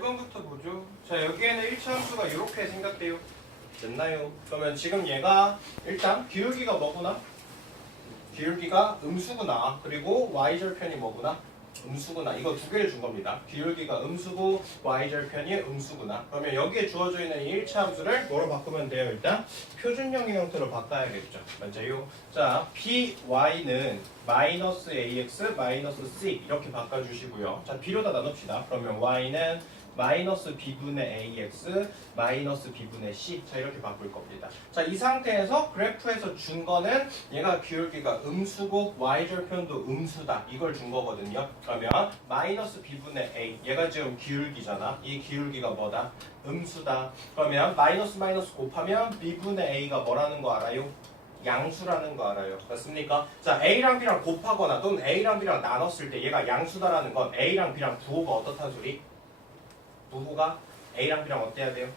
1번부터 보죠. 자, 여기에는 1차 함수가 이렇게 생겼대요. 됐나요? 그러면 지금 얘가 일단 기울기가 뭐구나? 기울기가 음수구나. 그리고 y절편이 뭐구나? 음수구나. 이거 두 개를 준 겁니다. 기울기가 음수고 y절편이 음수구나. 그러면 여기에 주어져 있는 이 1차 함수를 뭐로 바꾸면 돼요? 일단 표준형의 형태로 바꿔야겠죠. 맞아요? 자, by는 마이너스 ax 마이너스 c 이렇게 바꿔주시고요. 자, b로 다 나눕시다. 그러면 y는 마이너스 b분의 ax 마이너스 b분의 c 자 이렇게 바꿀 겁니다. 자, 이 상태에서 그래프에서 준 거는 얘가 기울기가 음수고 y절편도 음수다 이걸 준 거거든요. 그러면 마이너스 b분의 a 얘가 지금 기울기잖아. 이 기울기가 뭐다? 음수다. 그러면 마이너스 마이너스 곱하면 b분의 a가 뭐라는 거 알아요? 양수라는 거 알아요. 맞습니까? 자, a랑 b랑 곱하거나 또는 a랑 b랑 나눴을 때 얘가 양수다라는 건 a랑 b랑 부호가 어떻다는 소리? 부호가 A랑 B랑 어때야 돼요?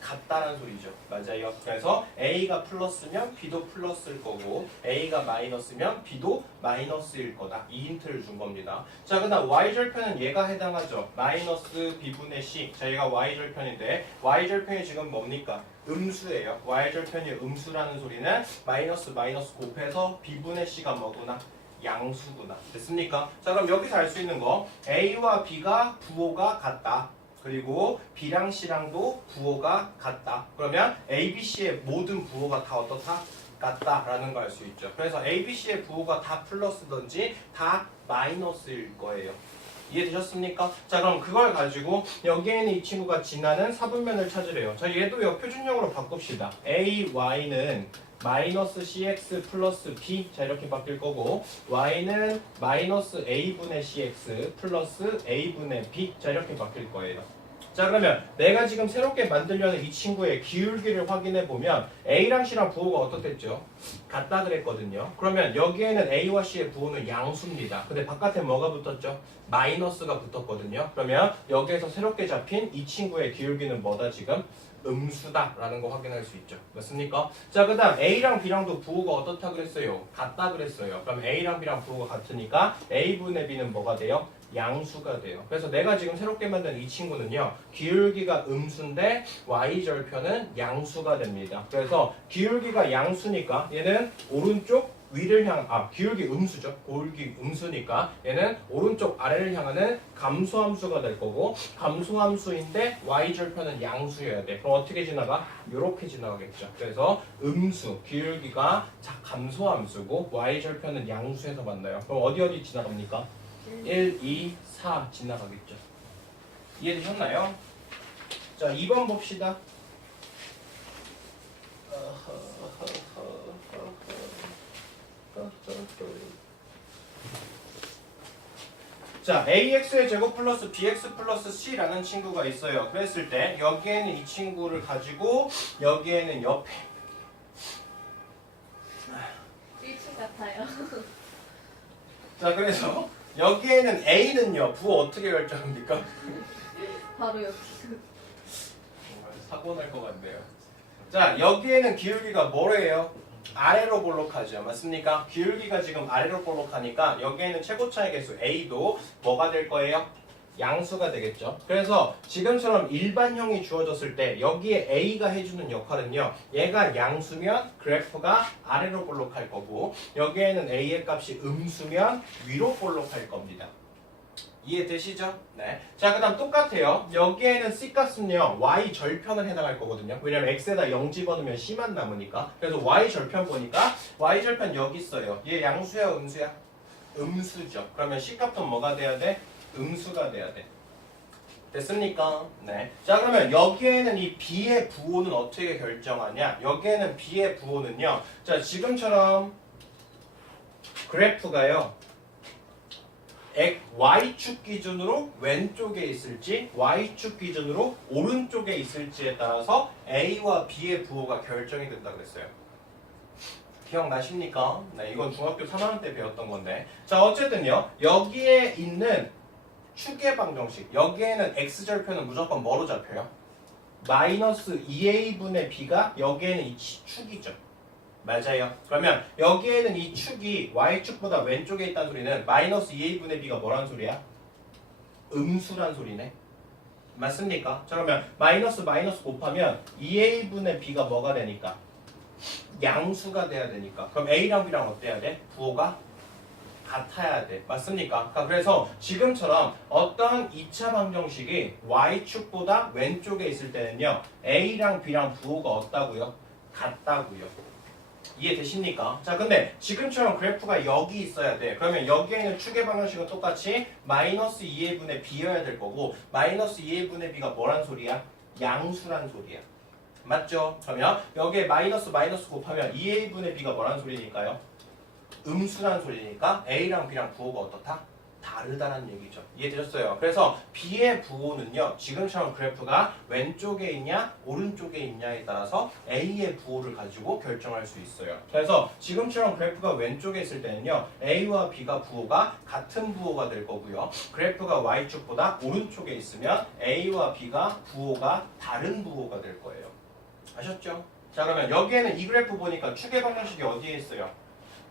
같다는 소리죠. 맞아요. 그래서 A가 플러스면 B도 플러스일 거고 A가 마이너스면 B도 마이너스일 거다. 이 힌트를 준 겁니다. 자, 그다음 Y절편은 얘가 해당하죠. 마이너스 B분의 C. 자, 얘가 Y절편인데 Y절편이 지금 뭡니까? 음수예요. Y절편이 음수라는 소리는 마이너스 마이너스 곱해서 B분의 C가 뭐구나? 양수구나. 됐습니까? 자, 그럼 여기서 알 수 있는 거 A와 B가 부호가 같다. 그리고 B랑 C랑도 부호가 같다. 그러면 A, B, C의 모든 부호가 다 어떻다? 같다라는 걸 알 수 있죠. 그래서 A, B, C의 부호가 다 플러스든지 다 마이너스일 거예요. 이해되셨습니까? 자, 그럼 그걸 가지고 여기에는 이 친구가 지나는 사분면을 찾으래요. 자, 얘도요 표준형으로 바꿉시다. A, Y는 마이너스 CX 플러스 B 자 이렇게 바뀔 거고 Y는 마이너스 A분의 CX 플러스 A분의 B 자 이렇게 바뀔 거예요. 자, 그러면 내가 지금 새롭게 만들려는 이 친구의 기울기를 확인해 보면 A랑 C랑 부호가 어떻겠죠? 같다 그랬거든요. 그러면 여기에는 A와 C의 부호는 양수입니다. 근데 바깥에 뭐가 붙었죠? 마이너스가 붙었거든요. 그러면 여기에서 새롭게 잡힌 이 친구의 기울기는 뭐다 지금? 음수다라는 거 확인할 수 있죠. 맞습니까? 자, 그 다음 A랑 B랑도 부호가 어떻다 그랬어요? 같다 그랬어요. 그럼 A랑 B랑 부호가 같으니까 A분의 B는 뭐가 돼요? 양수가 돼요. 그래서 내가 지금 새롭게 만든 이 친구는요. 기울기가 음수인데 Y절편은 양수가 됩니다. 그래서 기울기가 양수니까 얘는 오른쪽 위를 기울기 음수죠. 기울기 음수니까 얘는 오른쪽 아래를 향하는 감소함수가 될 거고 감소함수인데 y절편은 양수여야 돼. 그럼 어떻게 지나가? 이렇게 지나가겠죠. 그래서 음수, 기울기가 감소함수고 y절편은 양수에서 만나요. 그럼 어디 지나갑니까? 1, 2, 4 지나가겠죠. 이해되셨나요? 자, 2번 봅시다. 자, AX의 제곱 플러스 BX 플러스 C라는 친구가 있어요. 그랬을 때 여기에는 이 친구를 가지고 여기에는 옆에 1층 같아요. 자, 그래서 여기에는 A는요 부호 어떻게 결정합니까? 바로 여기. 정말 사고 날 것 같네요. 자, 여기에는 기울기가 뭐래요? 아래로 볼록하죠. 맞습니까? 기울기가 지금 아래로 볼록하니까 여기에는 최고차의 개수 A도 뭐가 될 거예요? 양수가 되겠죠. 그래서 지금처럼 일반형이 주어졌을 때 여기에 A가 해주는 역할은요. 얘가 양수면 그래프가 아래로 볼록할 거고 여기에는 A의 값이 음수면 위로 볼록할 겁니다. 이해되시죠? 네. 자, 그 다음 똑같아요. 여기에는 C값은요, Y절편을 해당할 거거든요. 왜냐면 X에다 0 집어넣으면 C만 남으니까. 그래서 Y절편 보니까, Y절편 여기 있어요. 얘 양수야, 음수야? 음수죠. 그러면 C값은 뭐가 돼야 돼? 음수가 돼야 돼. 됐습니까? 네. 자, 그러면 여기에는 이 B의 부호는 어떻게 결정하냐? 여기에는 B의 부호는요, 자, 지금처럼 그래프가요, Y축 기준으로 왼쪽에 있을지 Y축 기준으로 오른쪽에 있을지에 따라서 A와 B의 부호가 결정이 된다 그랬어요. 기억나십니까? 네, 이건 중학교 3학년 때 배웠던 건데. 자, 어쨌든요. 여기에 있는 축의 방정식. 여기에는 X절편은 무조건 뭐로 잡혀요? 마이너스 2A분의 B가 여기에는 이 축이죠. 맞아요. 그러면 여기에는 이 축이 Y축보다 왼쪽에 있다는 소리는 마이너스 2A분의 B가 뭐라는 소리야? 음수란 소리네. 맞습니까? 자 그러면 마이너스 곱하면 2a분의 b가 뭐가 되니까? 양수가 돼야 되니까. 그럼 a랑 b랑 어때야 돼? 부호가 같아야 돼. 맞습니까? 그래서 지금처럼 어떤 2차 방정식이 y축보다 왼쪽에 있을 때는요. a랑 b랑 부호가 어따고요? 같다고요. 이해되십니까? 자 근데 지금처럼 그래프가 여기 있어야 돼. 그러면 여기에 있는 축의 방정식은 똑같이 마이너스 2a분의 b여야 될 거고 마이너스 2a분의 b가 뭐란 소리야? 양수란 소리야. 맞죠? 그러면 여기에 마이너스 곱하면 2a분의 b가 뭐란 소리니까요? 음수란 소리니까 a랑 b랑 부호가 어떻다? 다르다는 얘기죠. 이해되셨어요? 그래서 b의 부호는요. 지금처럼 그래프가 왼쪽에 있냐 오른쪽에 있냐에 따라서 a의 부호를 가지고 결정할 수 있어요. 그래서 지금처럼 그래프가 왼쪽에 있을 때는요. a와 b가 부호가 같은 부호가 될 거고요. 그래프가 y축보다 오른쪽에 있으면 a와 b가 부호가 다른 부호가 될 거예요. 아셨죠? 자 그러면 여기에는 이 그래프 보니까 축의 방정식이 어디에 있어요?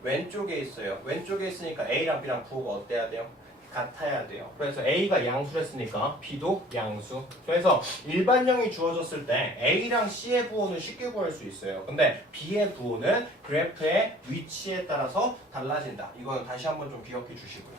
왼쪽에 있어요. 왼쪽에 있으니까 A랑 B랑 부호가 어때야 돼요? 같아야 돼요. 그래서 A가 양수를 했으니까 B도 양수. 그래서 일반형이 주어졌을 때 A랑 C의 부호는 쉽게 구할 수 있어요. 근데 B의 부호는 그래프의 위치에 따라서 달라진다. 이거는 다시 한번 좀 기억해 주시고요.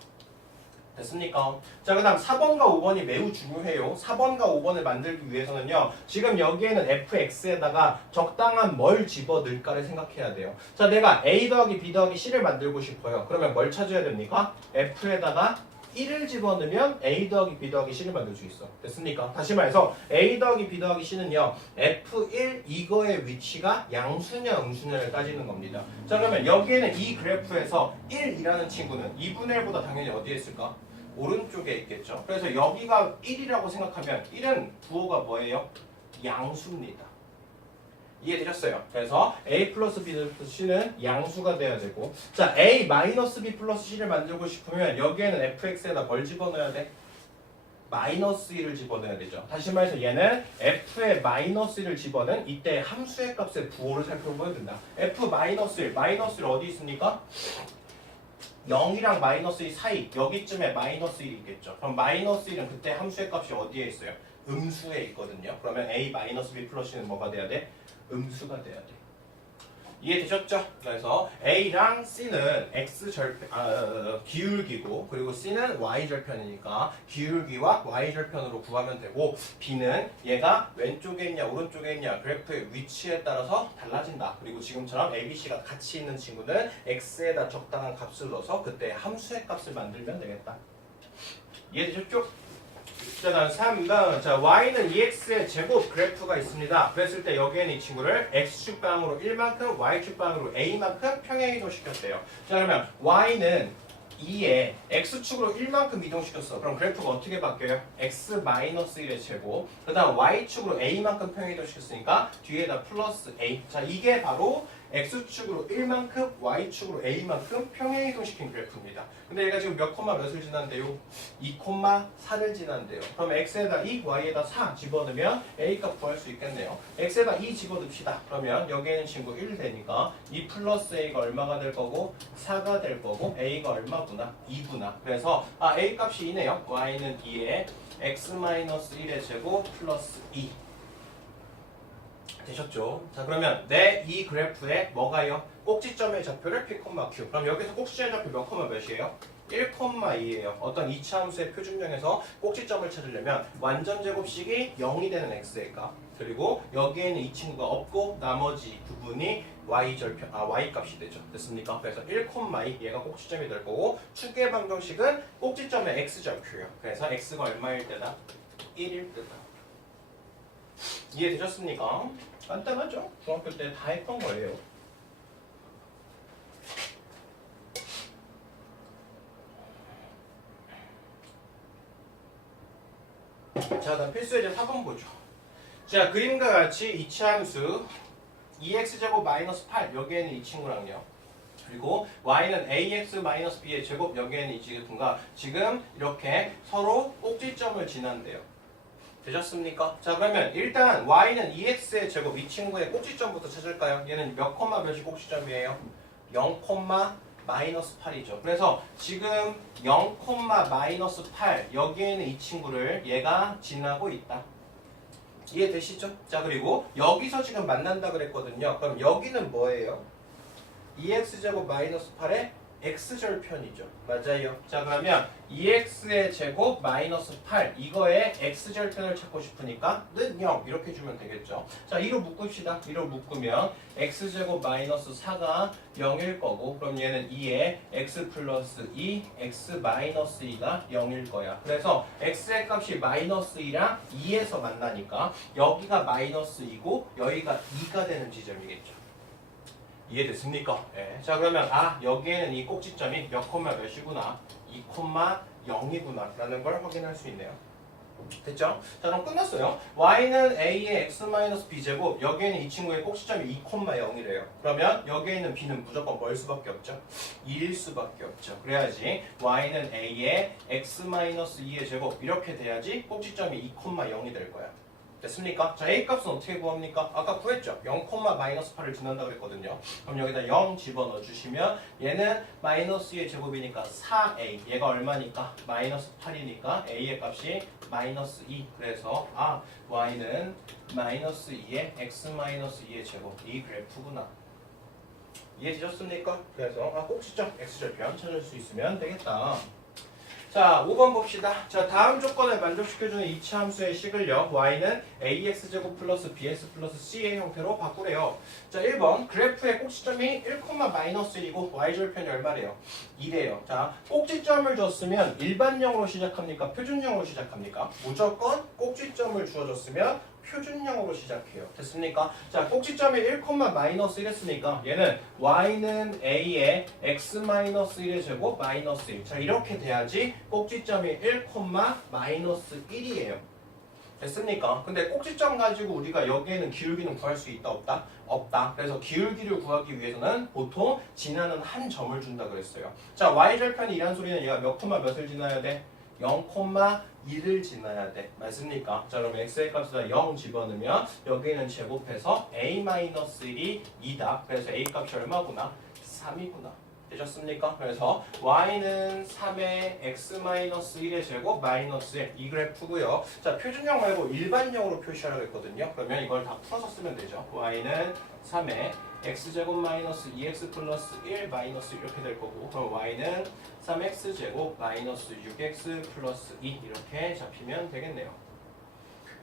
됐습니까? 자, 그 다음 4번과 5번이 매우 중요해요. 4번과 5번을 만들기 위해서는요. 지금 여기에는 fx에다가 적당한 뭘 집어넣을까를 생각해야 돼요. 자, 내가 a 더하기 b 더하기 c를 만들고 싶어요. 그러면 뭘 찾아야 됩니까? f에다가 1을 집어넣으면 a 더하기 b 더하기 c를 만들 수 있어. 됐습니까? 다시 말해서 a 더하기 b 더하기 c는요. f1 이거의 위치가 양수냐 음수냐를 따지는 겁니다. 자, 그러면 여기에는 이 그래프에서 1이라는 친구는 2분의 1보다 당연히 어디에 있을까? 오른쪽에 있겠죠. 그래서 여기가 1이라고 생각하면 1은 부호가 뭐예요? 양수입니다. 이해되셨어요? 그래서 a 플러스 b 플러스 c는 양수가 돼야 되고 자 a 마이너스 b 플러스 c를 만들고 싶으면 여기에는 fx에다 뭘 집어넣어야 돼? 마이너스 1을 집어넣어야 되죠. 다시 말해서 얘는 f에 마이너스 1을 집어넣은 이때 함수의 값의 부호를 살펴보아야 된다. f 마이너스 1, 마이너스 1 어디 있습니까? 0이랑 마이너스 2 사이 여기쯤에 마이너스 1이 있겠죠. 그럼 마이너스 1은 그때 함수의 값이 어디에 있어요? 음수에 있거든요. 그러면 a 마이너스 b 플러스는 뭐가 돼야 돼? 음수가 돼야 돼. 이해되셨죠? 그래서 A랑 C는 기울기고 그리고 C는 Y절편이니까 기울기와 Y절편으로 구하면 되고 B는 얘가 왼쪽에 있냐 오른쪽에 있냐 그래프의 위치에 따라서 달라진다. 그리고 지금처럼 A, B, C가 같이 있는 친구는 X에다 적당한 값을 넣어서 그때 함수의 값을 만들면 되겠다. 이해되셨죠? 자, 다음 3번. 자, y는 2x의 제곱 그래프가 있습니다. 그랬을 때 여기에는 이 친구를 x축방으로 1만큼, y축방으로 a만큼 평행 이동시켰대요. 자, 그러면 y는 2에 x축으로 1만큼 이동시켰어. 그럼 그래프가 어떻게 바뀌어요? x-1의 제곱. 그 다음 y축으로 a만큼 평행 이동시켰으니까 뒤에다 플러스 a. 자, 이게 바로 x축으로 1만큼, y축으로 a만큼 평행 이동시킨 그래프입니다. 근데 얘가 지금 몇 콤마 몇을 지난대요? 2,4를 지난대요. 그럼 x에다 2, y에다 4 집어넣으면 a값 구할 수 있겠네요. x에다 2 집어넣읍시다. 그러면 여기에 있는 친구 1 되니까 2 플러스 a가 얼마가 될 거고 4가 될 거고 a가 얼마구나? 2구나. 그래서 a 값이 2네요. y는 2에 x-1의 제곱 플러스 2. 되셨죠? 자, 그러면 내 이 그래프에 뭐가요? 꼭지점의 좌표를 p, q. 그럼 여기서 꼭지점의 좌표 몇 콤마 몇이에요? 1,2예요. 어떤 2차 함수의 표준형에서 꼭지점을 찾으려면 완전 제곱식이 0이 되는 x의 값. 그리고 여기에는 이 친구가 없고 나머지 부분이 y 값이 되죠. 됐습니까? 그래서 1,2 얘가 꼭지점이 될 거고 축의 방정식은 꼭지점의 x 좌표예요. 그래서 x가 얼마일 때다? 1일 때다. 이해되셨습니까? 간단하죠? 중학교 때 다 했던 거예요. 자, 다음 필수예제 4번 보죠. 자, 그림과 같이 이차함수 2x제곱 마이너스 8 여기에는 이 친구랑요. 그리고 y는 ax b의 제곱 여기에는 이 친구가 지금 이렇게 서로 꼭지점을 지난대요. 되셨습니까? 자, 그러면 일단 y는 2x의 제곱 이 친구의 꼭지점부터 찾을까요? 얘는 몇 콤마 몇이 꼭지점이에요? 0, 마이너스 8이죠. 그래서 지금 0, 마이너스 8 여기에는 이 친구를 얘가 지나고 있다. 이해되시죠? 자, 그리고 여기서 지금 만난다 그랬거든요. 그럼 여기는 뭐예요? 2x제곱 마이너스 8의 x절편이죠. 맞아요. 자, 그러면 2x의 제곱 마이너스 8 이거의 x절편을 찾고 싶으니까 는 0 이렇게 주면 되겠죠. 자, 2로 묶읍시다. 2로 묶으면 x제곱 마이너스 4가 0일 거고 그럼 얘는 2에 x 플러스 2, x 마이너스 2가 0일 거야. 그래서 x의 값이 마이너스 2랑 2에서 만나니까 여기가 마이너스 2고 여기가 2가 되는 지점이겠죠. 이해됐습니까? 네. 자, 그러면 여기에는 이 꼭지점이 몇 콤마 몇이구나 2,0이구나 라는 걸 확인할 수 있네요. 됐죠? 자, 그럼 끝났어요. y는 a의 x-b제곱 여기에는 이 친구의 꼭지점이 2,0이래요. 그러면 여기에 있는 b는 무조건 뭐일 수밖에 없죠? 2일 수밖에 없죠. 그래야지 y는 a의 x-2의 제곱 이렇게 돼야지 꼭지점이 2,0이 될 거야. 됐습니까? 자, a 값은 어떻게 구합니까? 아까 구했죠? 0, 마이너스 8을 지난다 그랬거든요. 그럼 여기다 0 집어넣어 주시면 얘는 마이너스 2의 제곱이니까 4a 얘가 얼마니까? 마이너스 8이니까 a의 값이 마이너스 2 그래서 y는 마이너스 2의 x-2의 제곱 이 그래프구나. 이해되셨습니까? 그래서 꼭지점 x절편 찾을 수 있으면 되겠다. 자, 5번 봅시다. 자, 다음 조건을 만족시켜주는 이치 함수의 식을요. y는 ax제곱 플러스 bx 플러스 c의 형태로 바꾸래요. 자, 1번 그래프의 꼭지점이 1, 마이너스 1이고 y절편이 얼마래요? 2래요. 자, 꼭지점을 줬으면 일반형으로 시작합니까? 표준형으로 시작합니까? 무조건 꼭지점을 주어줬으면 표준형으로 시작해요. 됐습니까? 자, 꼭지점이 1, 마이너스 1했으니까 얘는 y는 a의 x-1의 제곱 마이너스 1. 자, 이렇게 돼야지 꼭지점이 1, 마이너스 1이에요. 됐습니까? 근데 꼭지점 가지고 우리가 여기에는 기울기는 구할 수 있다 없다? 없다. 그래서 기울기를 구하기 위해서는 보통 지나는 한 점을 준다 그랬어요. 자, y절편이 이란 소리는 얘가 몇 몇을 지나야 돼? 0,1을 지나야 돼. 맞습니까? 자, 그럼 x의 값에다 0 집어넣으면 여기는 제곱해서 a-1이 2다. 그래서 a 값이 얼마구나? 3이구나. 되셨습니까? 그래서 y는 3의 x-1의 제곱 마이너스 1. 이 그래프고요. 자, 표준형 말고 일반형으로 표시하라고 했거든요. 그러면 이걸 다 풀어서 쓰면 되죠. y는 3의 x제곱 마이너스 2x 플러스 1 마이너스 이렇게 될 거고 그럼 y는 3x제곱 마이너스 6x 플러스 2 이렇게 잡히면 되겠네요.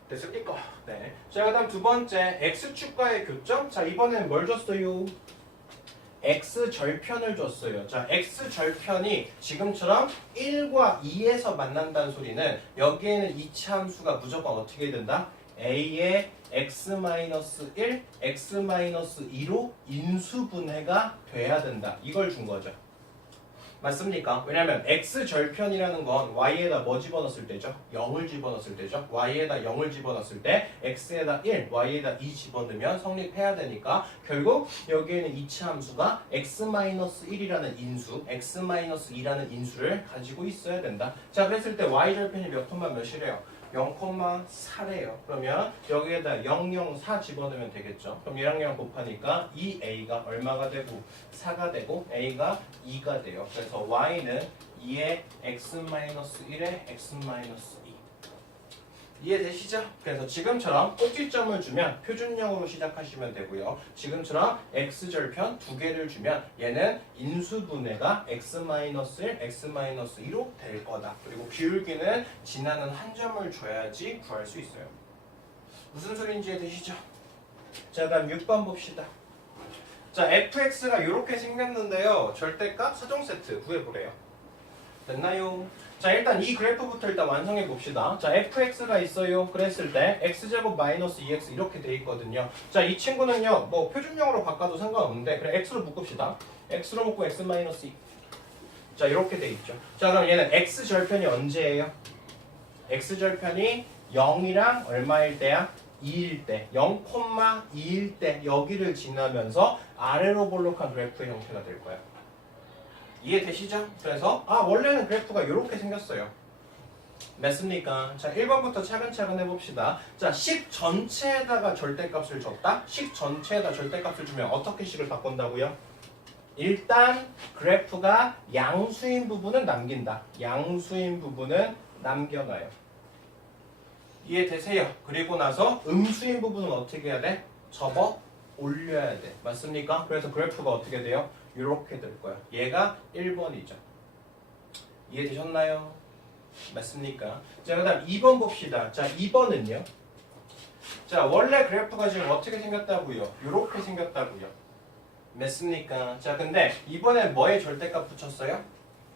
됐습니까? 네. 자, 그 다음 두 번째 x축과의 교점. 자, 이번에는 뭘 줬어요? x절편을 줬어요. 자, x절편이 지금처럼 1과 2에서 만난다는 소리는 여기에는 이치 함수가 무조건 어떻게 된다? a의 x-1, x-2로 인수분해가 돼야 된다. 이걸 준 거죠. 맞습니까? 왜냐면 x절편이라는 건 y에다 뭐 집어넣었을 때죠? 0을 집어넣었을 때죠. y에다 0을 집어넣었을 때 x에다 1, y에다 2 집어넣으면 성립해야 되니까 결국 여기에는 이치 함수가 x-1이라는 인수, x-2라는 인수를 가지고 있어야 된다. 자, 그랬을 때 y절편이 몇 몇이래요? 0,4래요. 그러면 여기에다 0,0,4 집어넣으면 되겠죠. 그럼 얘랑 얘랑 곱하니까 2a가 얼마가 되고 4가 되고 a가 2가 돼요. 그래서 y는 2의 x-1의 x-2. 이해되시죠? 그래서 지금처럼 꼭지점을 주면 표준형으로 시작하시면 되고요. 지금처럼 x절편 두 개를 주면 얘는 인수분해가 x-1, x-2로 될 거다. 그리고 기울기는 지나는 한 점을 줘야지 구할 수 있어요. 무슨 소리인지 이해되시죠? 자, 다음 6번 봅시다. 자, fx가 이렇게 생겼는데요. 절대값 사정 세트 구해보래요. 됐나요? 자, 일단 이 그래프부터 일단 완성해 봅시다. 자, fx가 있어요. 그랬을 때 x제곱 마이너스 2x 이렇게 돼 있거든요. 자, 이 친구는요, 뭐 표준형으로 바꿔도 상관없는데 그래 x로 묶읍시다. x로 묶고 x 마이너스 2. 자, 이렇게 돼 있죠. 자, 그럼 얘는 x절편이 언제예요? x절편이 0이랑 얼마일 때야? 2일 때, 0,2일 때 여기를 지나면서 아래로 볼록한 그래프의 형태가 될 거야. 이해되시죠? 그래서 원래는 그래프가 이렇게 생겼어요. 맞습니까? 자, 1번부터 차근차근 해봅시다. 자, 식 전체에다가 절대값을 줬다? 식 전체에다 절대값을 주면 어떻게 식을 바꾼다고요? 일단 그래프가 양수인 부분은 남긴다. 양수인 부분은 남겨놔요. 이해되세요? 그리고 나서 음수인 부분은 어떻게 해야 돼? 접어 올려야 돼. 맞습니까? 그래서 그래프가 어떻게 돼요? 이렇게 될 거야. 얘가 1번이죠. 이해되셨나요? 맞습니까? 자, 그 다음 2번 봅시다. 자, 2번은요. 자, 원래 그래프가 지금 어떻게 생겼다고요? 이렇게 생겼다고요. 맞습니까? 자, 근데 이번엔 뭐에 절대값 붙였어요?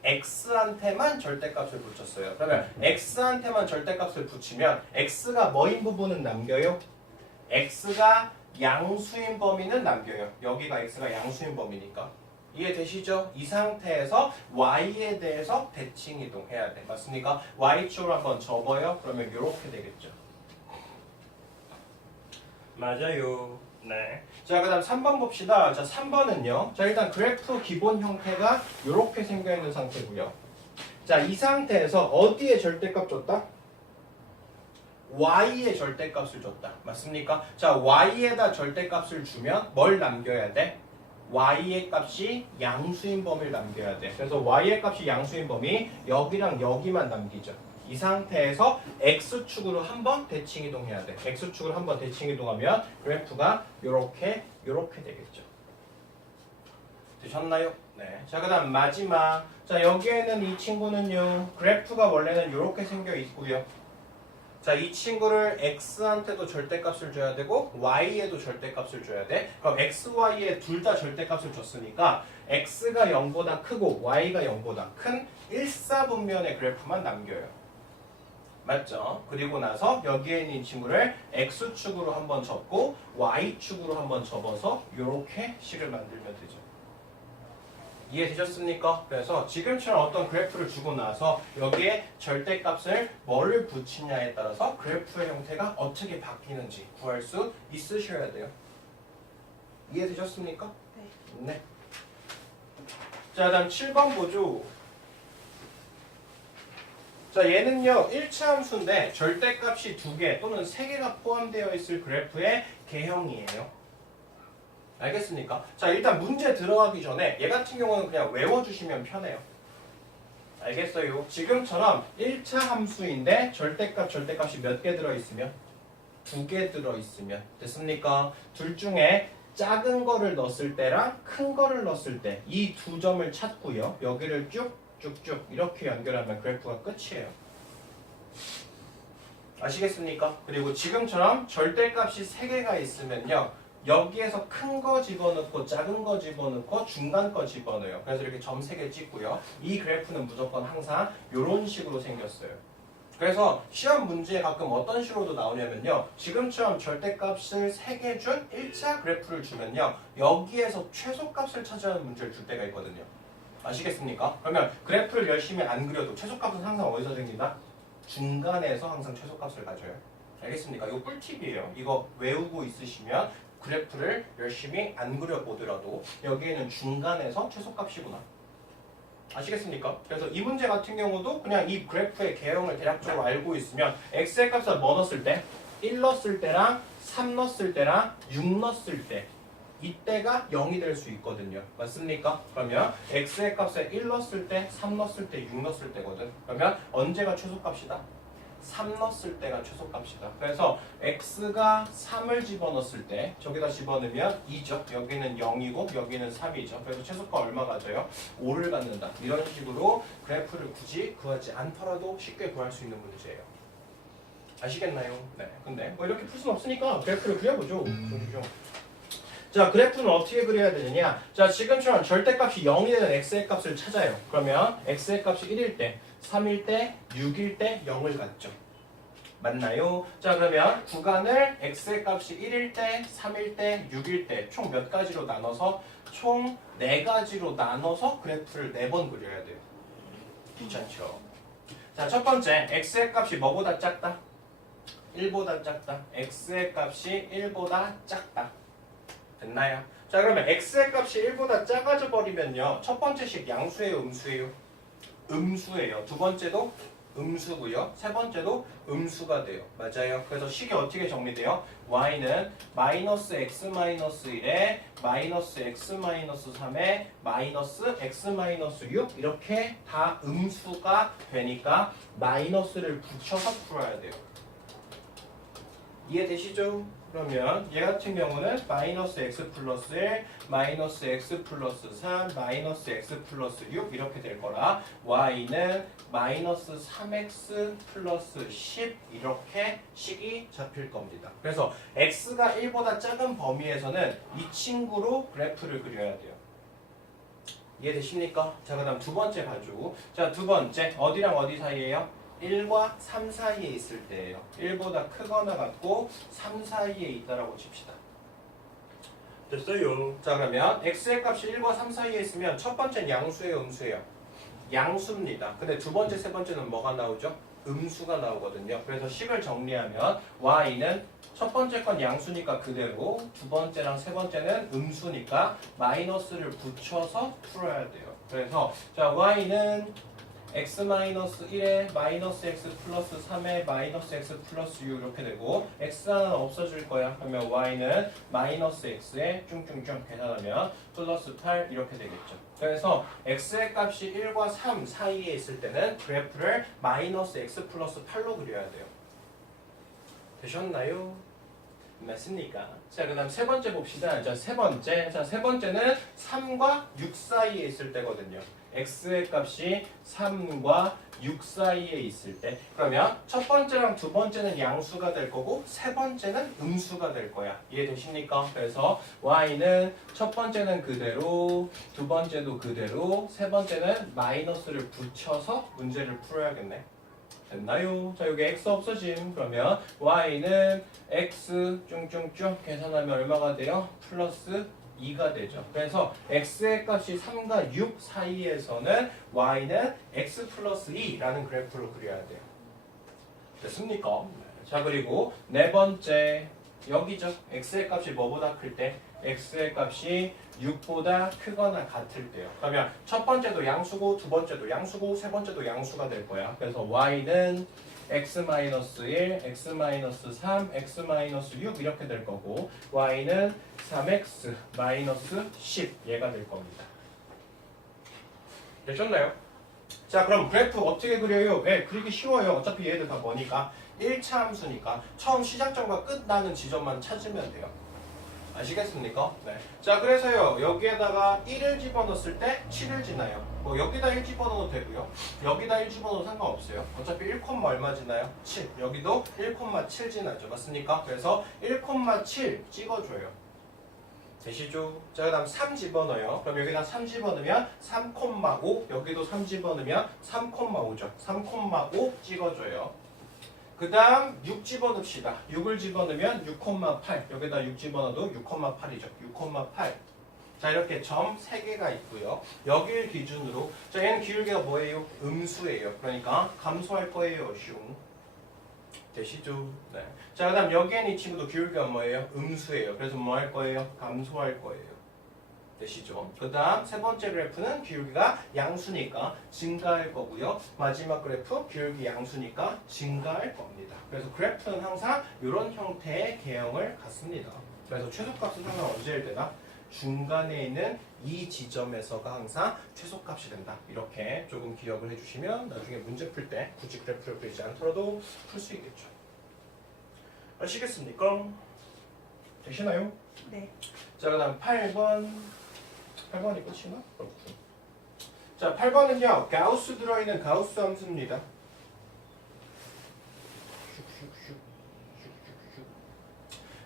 x한테만 절대값을 붙였어요. 그러면 x한테만 절대값을 붙이면 x가 뭐인 부분은 남겨요? x가 양수인 범위는 남겨요. 여기가 x가 양수인 범위니까. 이해되시죠? 이 상태에서 y에 대해서 대칭 이동해야 돼. 맞습니까? y축으로 한번 접어요. 그러면 이렇게 되겠죠. 맞아요. 네. 자, 그 다음 3번 봅시다. 자, 3번은요. 자, 일단 그래프 기본 형태가 이렇게 생겨있는 상태고요. 자, 이 상태에서 어디에 절대값 줬다? y에 절대값을 줬다. 맞습니까? 자, y에다 절대값을 주면 뭘 남겨야 돼? y의 값이 양수인 범위를 남겨야 돼. 그래서 y의 값이 양수인 범위 여기랑 여기만 남기죠. 이 상태에서 x축으로 한번 대칭 이동해야 돼. x축으로 한번 대칭 이동하면 그래프가 요렇게 되겠죠. 되셨나요? 네. 자, 그다음 마지막. 자, 여기에는 이 친구는요. 그래프가 원래는 요렇게 생겨 있고요. 자, 이 친구를 x한테도 절대값을 줘야 되고 y에도 절대값을 줘야 돼. 그럼 x, y에 둘 다 절대값을 줬으니까 x가 0보다 크고 y가 0보다 큰 일사분면의 그래프만 남겨요. 맞죠? 그리고 나서 여기에 있는 이 친구를 x축으로 한번 접고 y축으로 한번 접어서 이렇게 식을 만들면 되죠. 이해되셨습니까? 그래서 지금처럼 어떤 그래프를 주고 나서 여기에 절대값을 뭐를 붙이냐에 따라서 그래프의 형태가 어떻게 바뀌는지 구할 수 있으셔야 돼요. 이해되셨습니까? 네. 자, 다음 7번 보죠. 자, 얘는요 1차 함수인데 절대값이 2개 또는 3개가 포함되어 있을 그래프의 개형이에요. 알겠습니까? 자, 일단 문제 들어가기 전에 얘 같은 경우는 그냥 외워주시면 편해요. 알겠어요? 지금처럼 1차 함수인데 절대값이 몇 개 들어있으면? 2개 들어있으면 됐습니까? 둘 중에 작은 거를 넣었을 때랑 큰 거를 넣었을 때 이 두 점을 찾고요. 여기를 쭉쭉쭉 이렇게 연결하면 그래프가 끝이에요. 아시겠습니까? 그리고 지금처럼 절대값이 3개가 있으면요. 여기에서 큰 거 집어넣고 작은 거 집어넣고 중간 거 집어넣어요. 그래서 이렇게 점 3개 찍고요. 이 그래프는 무조건 항상 이런 식으로 생겼어요. 그래서 시험 문제에 가끔 어떤 식으로도 나오냐면요. 지금처럼 절대값을 3개 준 1차 그래프를 주면요. 여기에서 최소값을 찾아내는 문제를 줄 때가 있거든요. 아시겠습니까? 그러면 그래프를 열심히 안 그려도 최소값은 항상 어디서 생긴다? 중간에서 항상 최소값을 가져요. 알겠습니까? 이거 꿀팁이에요. 이거 외우고 있으시면 그래프를 열심히 안 그려보더라도 여기에는 중간에서 최소값이구나. 아시겠습니까? 그래서 이 문제 같은 경우도 그냥 이 그래프의 개형을 대략적으로 알고 있으면 x의 값을 뭐 넣었을 때? 1 넣었을 때랑 3 넣었을 때랑 6 넣었을 때 이때가 0이 될 수 있거든요. 맞습니까? 그러면 x의 값에 1 넣었을 때, 3 넣었을 때, 6 넣었을 때거든. 그러면 언제가 최소값이다? 3 넣었을 때가 최소값이다. 그래서 x가 3을 집어넣었을 때 저기다 집어넣으면 2죠. 여기는 0이고 여기는 3이죠. 그래서 최소가 얼마 가져요? 5를 갖는다. 이런 식으로 그래프를 굳이 구하지 않더라도 쉽게 구할 수 있는 문제예요. 아시겠나요? 네. 근데 뭐 이렇게 풀 수는 없으니까 그래프를 그려보죠. 보시죠. 자, 그래프는 어떻게 그려야 되느냐? 자, 지금처럼 절대값이 0이 되는 x의 값을 찾아요. 그러면 x의 값이 1일 때, 3일 때, 6일 때 0을 갖죠. 맞나요? 자, 그러면 구간을 x의 값이 1일 때, 3일 때, 6일 때 총 몇 가지로 나눠서 총 4가지로 나눠서 그래프를 4번 그려야 돼요. 귀찮죠? 자, 첫 번째 x의 값이 뭐보다 작다? 1보다 작다. x의 값이 1보다 작다. 됐나요? 자, 그러면 x의 값이 1보다 작아져 버리면요. 첫 번째 식 양수예요, 음수예요? 음수예요. 두 번째도 음수고요. 세 번째도 음수가 돼요. 맞아요. 그래서 식이 어떻게 정리돼요? y는 마이너스 x 마이너스 1에 마이너스 x 마이너스 3에 마이너스 x 마이너스 6 이렇게 다 음수가 되니까 마이너스를 붙여서 풀어야 돼요. 이해되시죠? 그러면 얘 같은 경우는 마이너스 x 플러스 1, 마이너스 x 플러스 3, 마이너스 x 플러스 6 이렇게 될 거라 y는 마이너스 3x 플러스 10 이렇게 식이 잡힐 겁니다. 그래서 x가 1보다 작은 범위에서는 이 친구로 그래프를 그려야 돼요. 이해되십니까? 자, 그 다음 두 번째 봐주고. 자, 두 번째 어디랑 어디 사이에요? 1과 3 사이에 있을 때예요. 1보다 크거나 같고 3 사이에 있다라고 칩시다. 됐어요. 자, 그러면 x의 값이 1과 3 사이에 있으면 첫 번째는 양수예요, 음수예요? 양수입니다. 근데 두 번째, 세 번째는 뭐가 나오죠? 음수가 나오거든요. 그래서 식을 정리하면 y는 첫 번째 건 양수니까 그대로, 두 번째랑 세 번째는 음수니까 마이너스를 붙여서 풀어야 돼요. 그래서 자, y는 x-1에 마이너스 x 플러스 3에 마이너스 x 플러스 6 이렇게 되고 x 하나는 없어질 거야. 그러면 y는 마이너스 x에 쭝쭝쭝 계산하면 플러스 8 이렇게 되겠죠. 그래서 x의 값이 1과 3 사이에 있을 때는 그래프를 마이너스 x 플러스 8로 그려야 돼요. 되셨나요? 맞습니까? 자, 그 다음 세 번째 봅시다. 자, 세 번째는 3과 6 사이에 있을 때거든요. x의 값이 3과 6 사이에 있을 때 그러면 첫 번째랑 두 번째는 양수가 될 거고 세 번째는 음수가 될 거야. 이해되십니까? 그래서 y는 첫 번째는 그대로, 두 번째도 그대로, 세 번째는 마이너스를 붙여서 문제를 풀어야겠네. 됐나요? 자, 여기 x 없어짐. 그러면 y는 x 쭝쭝쭝 계산하면 얼마가 돼요? 플러스 2가 되죠. 그래서 x의 값이 3과 6 사이에서는 y는 x 플러스 2라는 그래프를 그려야 돼요. 됐습니까? 자, 그리고 네 번째 여기죠. x의 값이 뭐보다 클 때? x의 값이 6보다 크거나 같을 때요. 그러면 첫 번째도 양수고 두 번째도 양수고 세 번째도 양수가 될 거야. 그래서 y는 x-1, x-3, x-6 이렇게 될 거고 y는 3x-10 얘가 될 겁니다. 되셨나요? 자, 그럼 그래프 어떻게 그려요? 네, 그리기 쉬워요. 어차피 얘들 다 뭐니까 1차 함수니까 처음 시작점과 끝 나는 지점만 찾으면 돼요. 아시겠습니까? 네. 자, 그래서요 여기에다가 1을 집어넣었을 때 7을 지나요. 뭐 여기다 1 집어넣어도 되고요. 여기다 1 집어넣어도 상관없어요. 어차피 1, 얼마 지나요? 7. 여기도 1,7 지나죠. 맞습니까? 그래서 1,7 찍어줘요. 되시죠? 자, 그 다음 3 집어넣어요. 그럼 여기다 3 집어넣으면 3,5. 여기도 3 집어넣으면 3,5죠. 3,5 찍어줘요. 그 다음 6 집어넣읍시다. 6을 집어넣으면 6,8. 여기다 6 집어넣어도 6,8이죠. 6,8. 자, 이렇게 점 3개가 있고요. 여기를 기준으로 자, 얘는 기울기가 뭐예요? 음수예요. 그러니까 감소할 거예요. 슝. 되시죠? 네. 자, 그 다음 여기에는 이 친구도 기울기가 뭐예요? 음수예요. 그래서 뭐 할 거예요? 감소할 거예요. 되시죠? 그 다음 세 번째 그래프는 기울기가 양수니까 증가할 거고요. 마지막 그래프 기울기 양수니까 증가할 겁니다. 그래서 그래프는 항상 이런 형태의 개형을 갖습니다. 그래서 최소값은 항상 언제일 때다? 중간에 있는 이 지점에서가 항상 최소값이 된다. 이렇게 조금 기억을 해주시면 나중에 문제 풀 때 굳이 그래프를 그리지 않더라도 풀 수 있겠죠. 아시겠습니까? 되시나요? 네. 자, 그 다음 8번이 끝이나? 그렇군. 자, 8번은요 가우스 들어있는 가우스 함수입니다.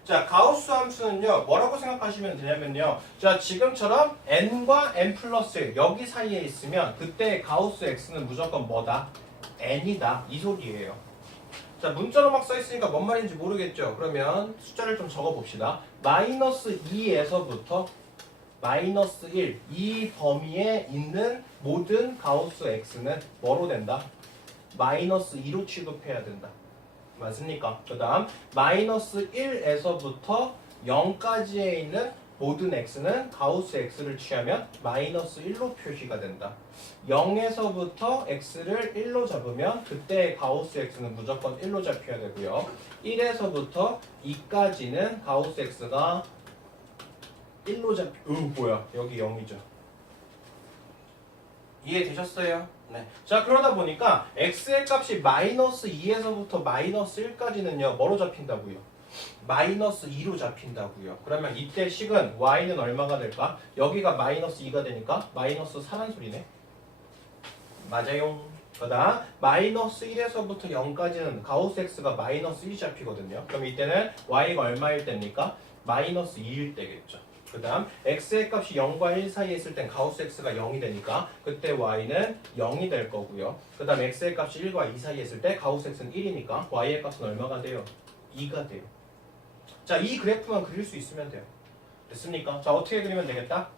자, 가우스 함수는요 뭐라고 생각하시면 되냐면요, 자, 지금처럼 n과 n 플러스 1 여기 사이에 있으면 그때 가우스 x는 무조건 뭐다? n이다, 이 소리예요. 자, 문자로 막 써있으니까 뭔 말인지 모르겠죠. 그러면 숫자를 좀 적어봅시다. 마이너스 2에서부터 마이너스 1 이 범위에 있는 모든 가우스 x는 뭐로 된다? 마이너스 2로 취급해야 된다. 맞습니까? 그 다음 마이너스 1에서부터 0까지에 있는 모든 x는 가우스 x를 취하면 마이너스 1로 표시가 된다. 0에서부터 x를 1로 잡으면 그때 가우스 x는 무조건 1로 잡혀야 되고요. 1에서부터 2까지는 가우스 x가 1로 뭐야 여기 0이죠. 이해되셨어요? 네. 자 그러다 보니까 x의 값이 마이너스 2에서부터 마이너스 1까지는요 뭐로 잡힌다고요? 마이너스 2로 잡힌다고요. 그러면 이때 식은 y는 얼마가 될까? 여기가 마이너스 2가 되니까 마이너스 4란 소리네. 맞아요. 그 다음 마이너스 1에서부터 0까지는 가우스 x가 마이너스 1이 잡히거든요. 그럼 이때는 y가 얼마일 때입니까? 마이너스 2일 때겠죠. 그 다음 x의 값이 0과 1 사이에 있을 땐 가우스 x가 0이 되니까 그때 y는 0이 될 거고요. 그 다음 x의 값이 1과 2 사이에 있을 때 가우스 x는 1이니까 y의 값은 얼마가 돼요? 2가 돼요. 자, 이 그래프만 그릴 수 있으면 돼요. 됐습니까? 자, 어떻게 그리면 되겠다?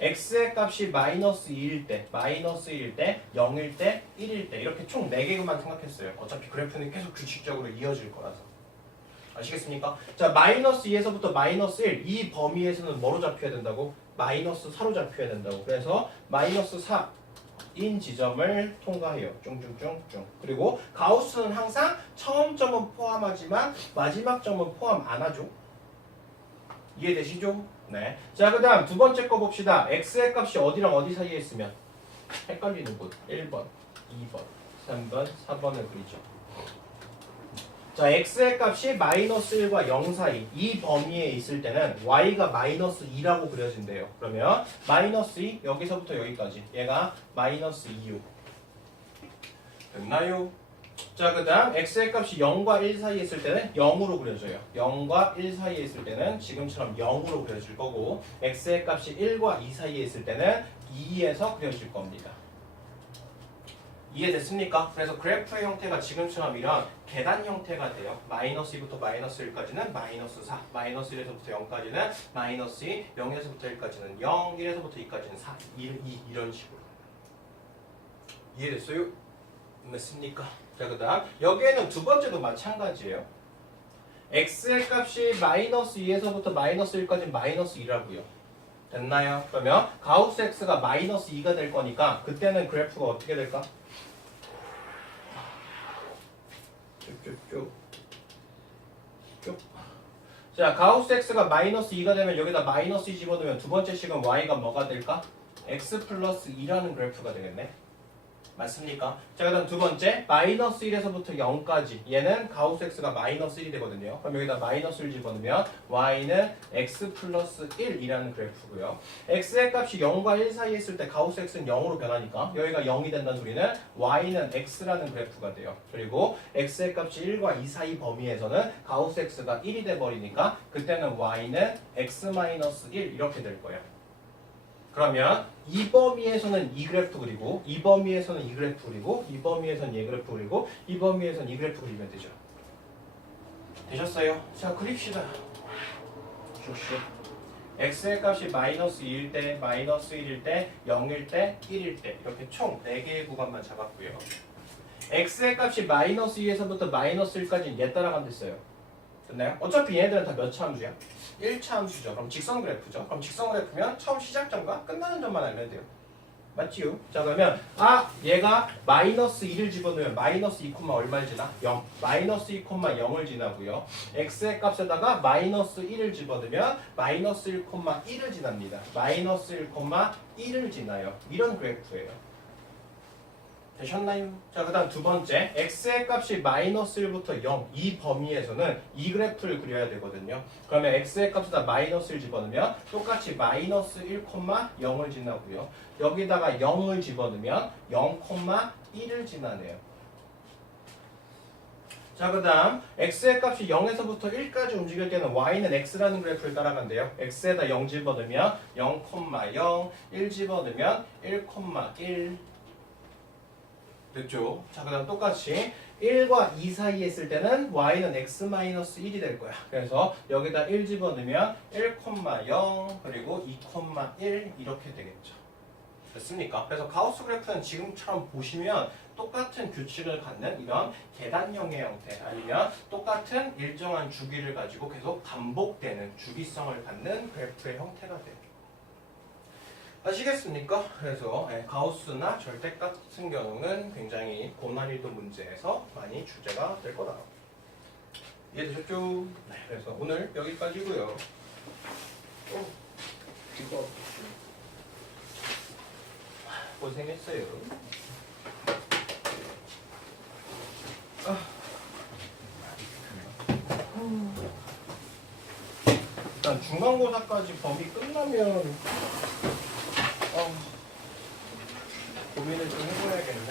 x의 값이 마이너스 2일 때, 마이너스 1일 때, 0일 때, 1일 때 이렇게 총 4개만 생각했어요. 어차피 그래프는 계속 규칙적으로 이어질 거라서. 아시겠습니까? 자, 마이너스 2에서부터 마이너스 1, 이 범위에서는 뭐로 잡혀야 된다고? 마이너스 4로 잡혀야 된다고. 그래서 마이너스 4인 지점을 통과해요. 쫑쫑쫑쫑. 그리고 가우스는 항상 처음 점은 포함하지만 마지막 점은 포함 안 하죠. 이해되시죠? 네. 자, 그 다음 두 번째 거 봅시다. x의 값이 어디랑 어디 사이에 있으면 헷갈리는 곳 1번, 2번, 3번, 4번을 그리죠. 자, x의 값이 마이너스 1과 0 사이 이 범위에 있을 때는 y가 마이너스 2라고 그려진대요. 그러면 마이너스 2 여기서부터 여기까지 얘가 마이너스 2요. 됐나요? 자, 그 다음 x의 값이 0과 1 사이에 있을 때는 0으로 그려져요. 0과 1 사이에 있을 때는 지금처럼 0으로 그려질 거고 x의 값이 1과 2 사이에 있을 때는 2에서 그려질 겁니다. 이해됐습니까? 그래서 그래프의 형태가 지금처럼 이런 계단 형태가 돼요. 마이너스 2부터 마이너스 1까지는 마이너스 4, 마이너스 1에서부터 0까지는 마이너스 2, 0에서부터 1까지는 0, 1에서부터 2까지는 4, 2, 이런 식으로. 이해됐어요? 됐습니까? 자, 그 다음 여기에는 두 번째도 마찬가지예요. x의 값이 마이너스 2에서부터 마이너스 1까지는 마이너스 2라고요. 됐나요? 그러면 가우스 x가 마이너스 2가 될 거니까 그때는 그래프가 어떻게 될까? 쭉. 자, 가우스 x가 마이너스 2가 되면 여기다 마이너스 2 집어넣으면 두 번째 식은 y가 뭐가 될까? x 플러스 2라는 그래프가 되겠네. 맞습니까? 자, 그 다음 두 번째 마이너스 1에서부터 0까지 얘는 가우스 x가 마이너스 1이 되거든요. 그럼 여기다 마이너스 1 집어넣으면 y는 x 플러스 1이라는 그래프고요. x의 값이 0과 1 사이에 있을 때 가우스 x는 0으로 변하니까 여기가 0이 된다는 소리는 y는 x라는 그래프가 돼요. 그리고 x의 값이 1과 2 사이 범위에서는 가우스 x가 1이 돼버리니까 그때는 y는 x-1 이렇게 될 거예요. 그러면 이 범위에서는 이 그래프 그리고 이 범위에서는 이 그래프 그리고 이 범위에서는 이 그래프 그리고 이 범위에서는 이 그래프 그리면 되죠. 되셨어요? 자, 그립시다. 슉슉. x의 값이 마이너스 2일 때, 마이너스 1일 때, 0일 때, 1일 때 이렇게 총 4개의 구간만 잡았고요. x의 값이 마이너스 2에서부터 마이너스 1까지는 얘 따라가면 됐어요. 됐나요? 어차피 얘네들은 다 몇 차 함수야? 1차 함수죠. 그럼 직선 그래프죠. 그럼 직선 그래프면 처음 시작점과 끝나는 점만 알면 돼요. 맞지요? 자, 그러면 얘가 마이너스 2를 집어넣으면 마이너스 2, 얼마를 지나? 0. 마이너스 2, 0을 지나고요. x의 값에다가 마이너스 1을 집어넣으면 마이너스 1, 1을 지납니다. 마이너스 1, 1을 지나요. 이런 그래프예요. 되셨나요? 자, 그 다음 두 번째 x의 값이 마이너스 1부터 0 이 범위에서는 이 그래프를 그려야 되거든요. 그러면 x의 값에다 마이너스 1 집어넣으면 똑같이 마이너스 1, 0을 지나고요. 여기다가 0을 집어넣으면 0, 1을 지나네요. 자, 그 다음 x의 값이 0에서부터 1까지 움직일 때는 y는 x라는 그래프를 따라간대요. x에다 0 집어넣으면 0, 0, 1 집어넣으면 1, 1 됐죠? 자, 그 다음 똑같이 1과 2 사이에 있을 때는 y는 x-1이 될 거야. 그래서 여기다 1 집어넣으면 1, 0 그리고 2, 1 이렇게 되겠죠. 됐습니까? 그래서 가우스 그래프는 지금처럼 보시면 똑같은 규칙을 갖는 이런 계단형의 형태 아니면 똑같은 일정한 주기를 가지고 계속 반복되는 주기성을 갖는 그래프의 형태가 돼요. 아시겠습니까? 그래서 가우스나 절대 같은 경우는 굉장히 고난이도 문제에서 많이 주제가 될 거다. 이해되셨죠? 네, 그래서 오늘 여기까지고요. 이거 고생했어요. 일단 중간고사까지 범위 끝나면 고민을 좀 해봐야겠네.